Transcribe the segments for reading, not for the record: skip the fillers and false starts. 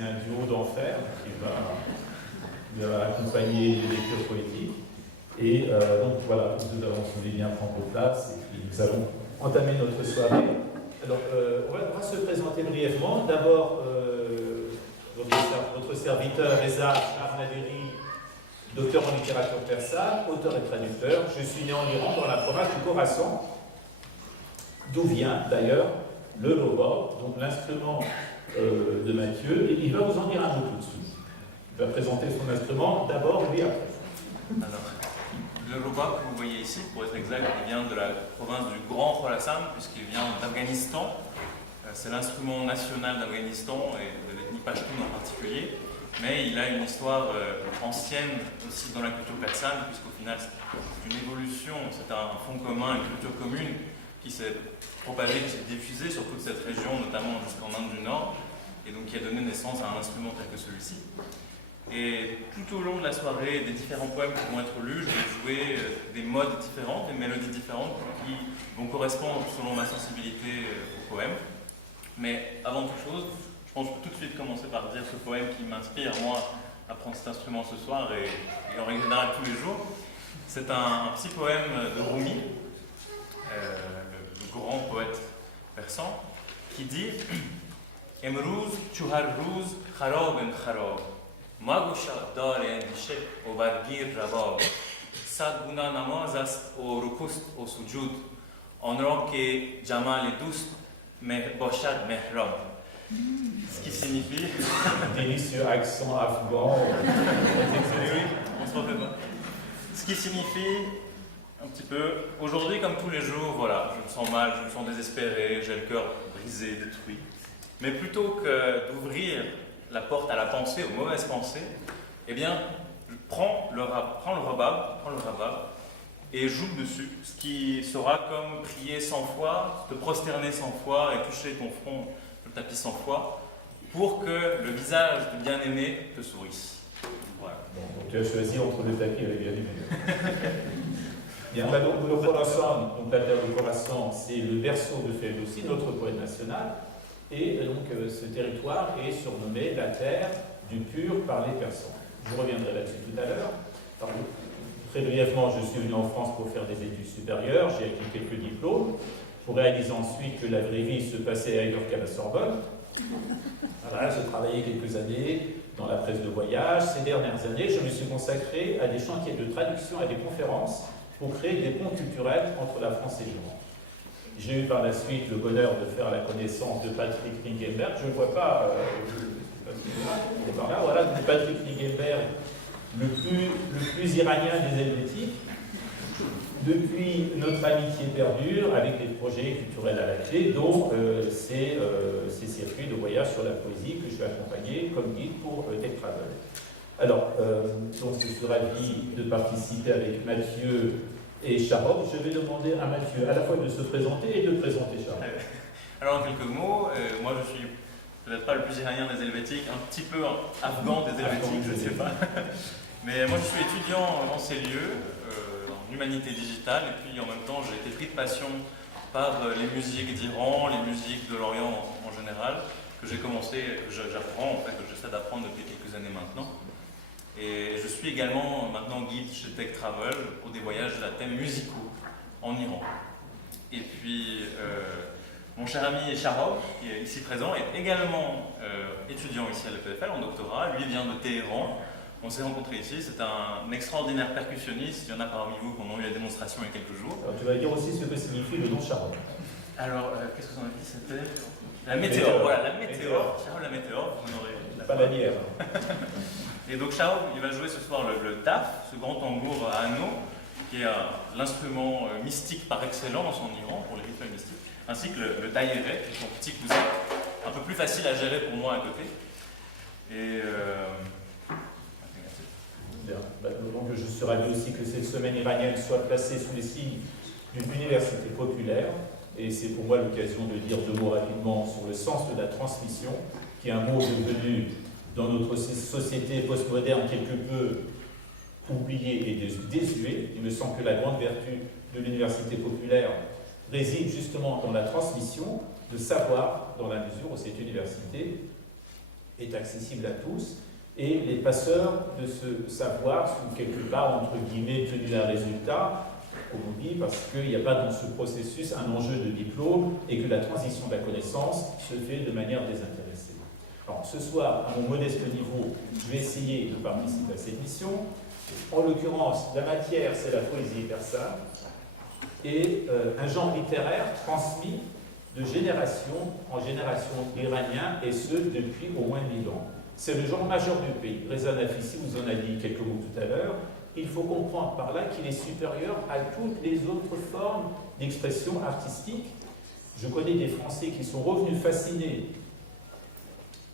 c'est un duo d'enfer qui va accompagner les lectures poétiques. Et donc voilà, nous allons, si vous voulez bien, prendre place et puis nous allons entamer notre soirée. Alors, on va se présenter brièvement. D'abord, votre serviteur Reza Shahnaderi, docteur en littérature persane, auteur et traducteur. Je suis né en Iran, dans la province du Khorasan, d'où vient d'ailleurs le lobor, donc l'instrument de Mathieu, et il va vous en dire un mot tout de suite. Il va présenter son instrument d'abord, lui après. Alors, le lobor que vous voyez ici, pour être exact, il vient de la province du Grand Khorasan, puisqu'il vient d'Afghanistan. C'est l'instrument national d'Afghanistan et de l'ethnie Pashtun en particulier. Mais il a une histoire ancienne aussi dans la culture persane, puisqu'au final c'est une évolution, c'est un fond commun, une culture commune qui s'est propagée, qui s'est diffusée sur toute cette région, notamment jusqu'en Inde du Nord, et donc qui a donné naissance à un instrument tel que celui-ci. Et tout au long de la soirée, des différents poèmes qui vont être lus, je vais jouer des modes différents, des mélodies différentes qui vont correspondre selon ma sensibilité au poème. Mais avant toute chose, je pense que je peux tout de suite commencer par dire ce poème qui m'inspire, moi, à prendre cet instrument ce soir et en règle générale tous les jours. C'est un petit poème de Rumi, le grand poète persan, qui dit « Emrouz chuhar rouz kharab en kharab, magusha dar endishe o bargir rabab, sad guna namaz ast o rukust o sujud, on ra ke jamal doust bashad mehram ». Ce qui signifie... Délicieux accent afghan. Oui, on se refait pas. Ce qui signifie un petit peu, aujourd'hui comme tous les jours, voilà, je me sens mal, je me sens désespéré, j'ai le cœur brisé, détruit. Mais plutôt que d'ouvrir la porte à la pensée, aux mauvaises pensées, eh bien, je prends le rabab et joue dessus, ce qui sera comme prier 100 fois, te prosterner 100 fois et toucher ton front le tapis 100 fois, pour que le visage du bien-aimé te sourisse. Voilà. Bon, donc tu as choisi entre le tapis et le bien-aimé. Bien, bah donc le Khorasan, donc la terre du Khorasan, c'est le berceau de Ferdowsi, notre poète national, et donc ce territoire est surnommé la terre du pur par les Persans. Je reviendrai là-dessus tout à l'heure. Très brièvement, je suis venu en France pour faire des études supérieures, j'ai acquis quelques diplômes, pour réaliser ensuite que la vraie vie se passait ailleurs qu'à la Sorbonne. Voilà, j'ai travaillé quelques années dans la presse de voyage. Ces dernières années, je me suis consacré à des chantiers de traduction, à des conférences, pour créer des ponts culturels entre la France et l'Iran. J'ai eu par la suite le bonheur de faire la connaissance de Patrick Lingenberg. Je ne vois pas, il est par là, voilà, Patrick Lingenberg, le plus iranien des Helvétiques. Depuis, notre amitié perdure avec des projets culturels à la clé, dont ces circuits de voyage sur la poésie que je vais accompagner comme guide pour Tech Travel. Alors, donc je suis ravi de participer avec Mathieu et Sharob. Je vais demander à Mathieu à la fois de se présenter et de présenter Sharob. Alors, en quelques mots, moi je suis peut-être pas le plus iranien des Helvétiques, un petit peu afghan des Helvétiques, je ne sais pas. Mais moi je suis étudiant en ces lieux, en humanité digitale, et puis en même temps j'ai été pris de passion par les musiques d'Iran, les musiques de l'Orient en général, que j'ai commencé, que j'apprends, en fait, que j'essaie d'apprendre depuis quelques années maintenant. Et je suis également maintenant guide chez Tech Travel pour des voyages à thème musicaux en Iran. Et puis mon cher ami Sharob, qui est ici présent, est également étudiant ici à l'EPFL en doctorat. Lui vient de Téhéran. On s'est rencontrés ici, c'est un extraordinaire percussionniste. Il y en a parmi vous qui ont eu la démonstration il y a quelques jours. Alors, tu vas dire aussi ce que signifie le nom Sharob. Alors, qu'est-ce que vous en avez dit? C'était la météore. Voilà, la météore. Sharob, la météore, vous en aurez. Pas la bière. Et donc Sharob, il va jouer ce soir le taf, ce grand tambour à anneaux, qui est l'instrument mystique par excellence en Iran pour les rituels mystiques, ainsi que le taïré, qui est son petit cousin, un peu plus facile à gérer pour moi à côté. Et bien. Donc je suis ravi aussi que cette semaine iranienne soit placée sous les signes d'une université populaire, et c'est pour moi l'occasion de dire deux mots rapidement sur le sens de la transmission, qui est un mot devenu dans notre société postmoderne quelque peu oublié et désuet. Il me semble que la grande vertu de l'université populaire réside justement dans la transmission de savoir, dans la mesure où cette université est accessible à tous, et les passeurs de ce savoir sont quelque part, entre guillemets, tenus à résultat, comme on dit, parce qu'il n'y a pas dans ce processus un enjeu de diplôme et que la transition de la connaissance se fait de manière désintéressée. Alors, ce soir, à mon modeste niveau, je vais essayer de participer à cette mission. En l'occurrence, la matière, c'est la poésie persane et un genre littéraire transmis de génération en génération iranien, et ce, depuis au moins 1000 ans. C'est le genre majeur du pays. Reza Nafisi vous en a dit quelques mots tout à l'heure. Il faut comprendre par là qu'il est supérieur à toutes les autres formes d'expression artistique. Je connais des Français qui sont revenus fascinés,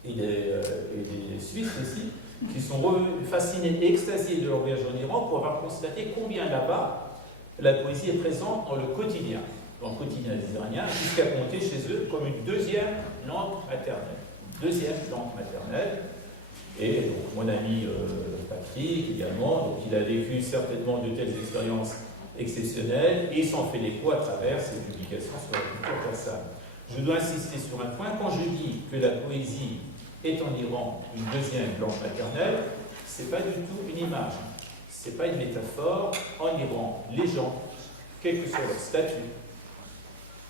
et des Suisses aussi, qui sont revenus fascinés et extasiés de leur voyage en Iran pour avoir constaté combien là-bas la poésie est présente dans le quotidien des Iraniens, jusqu'à compter chez eux comme une deuxième langue maternelle. Et donc, mon ami Patrick également, donc il a vécu certainement de telles expériences exceptionnelles, et il s'en fait l'écho à travers ses publications sur la culture persane. Je dois insister sur un point: quand je dis que la poésie est en Iran une deuxième langue maternelle, ce n'est pas du tout une image, ce n'est pas une métaphore. En Iran, les gens, quel que soit leur statut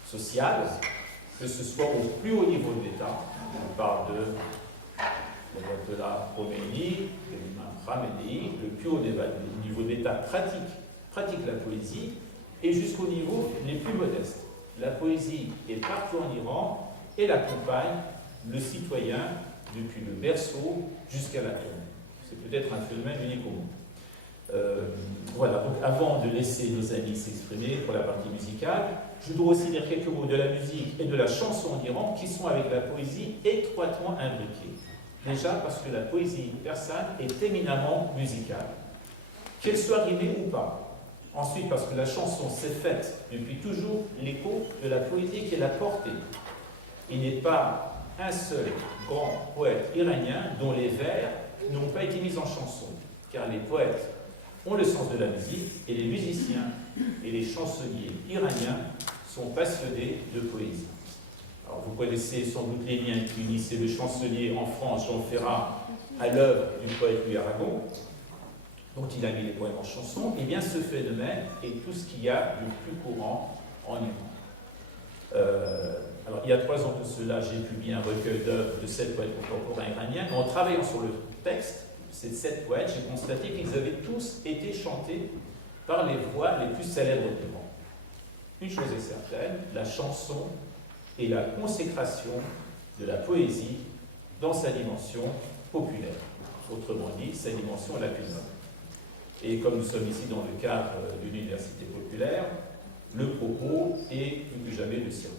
social, que ce soit au plus haut niveau de l'État, on parle de l'ayatollah Khomeini, de l'imam Khamenei, le plus haut niveau de l'État pratique la poésie, et jusqu'au niveau les plus modestes. La poésie est partout en Iran et l'accompagne le citoyen depuis le berceau jusqu'à la tombe. C'est peut-être un phénomène unique au monde. Voilà, donc avant de laisser nos amis s'exprimer pour la partie musicale, je dois aussi dire quelques mots de la musique et de la chanson en Iran qui sont avec la poésie étroitement imbriqués. Déjà parce que la poésie persane est éminemment musicale, qu'elle soit rimée ou pas. Ensuite parce que la chanson s'est faite depuis toujours l'écho de la poésie qu'elle a portée. Il n'est pas un seul grand poète iranien dont les vers n'ont pas été mis en chanson, car les poètes ont le sens de la musique, et les musiciens et les chansonniers iraniens sont passionnés de poésie. Alors vous connaissez sans doute les liens qui unissaient le chansonnier en France, Jean Ferrat, à l'œuvre du poète Louis Aragon, dont il a mis les poèmes en chanson. Et bien ce phénomène est tout ce qu'il y a de plus courant en Iran. Alors il y a 3 ans de cela, j'ai publié un recueil d'œuvres de 7 poètes contemporains iraniens. En travaillant sur le texte, ces 7 poètes, j'ai constaté qu'ils avaient tous été chantés par les voix les plus célèbres du monde. Une chose est certaine, la chanson est la consécration de la poésie dans sa dimension populaire. Autrement dit, sa dimension la plus noble. Et comme nous sommes ici dans le cadre d'une université populaire, le propos est plus que jamais le sien.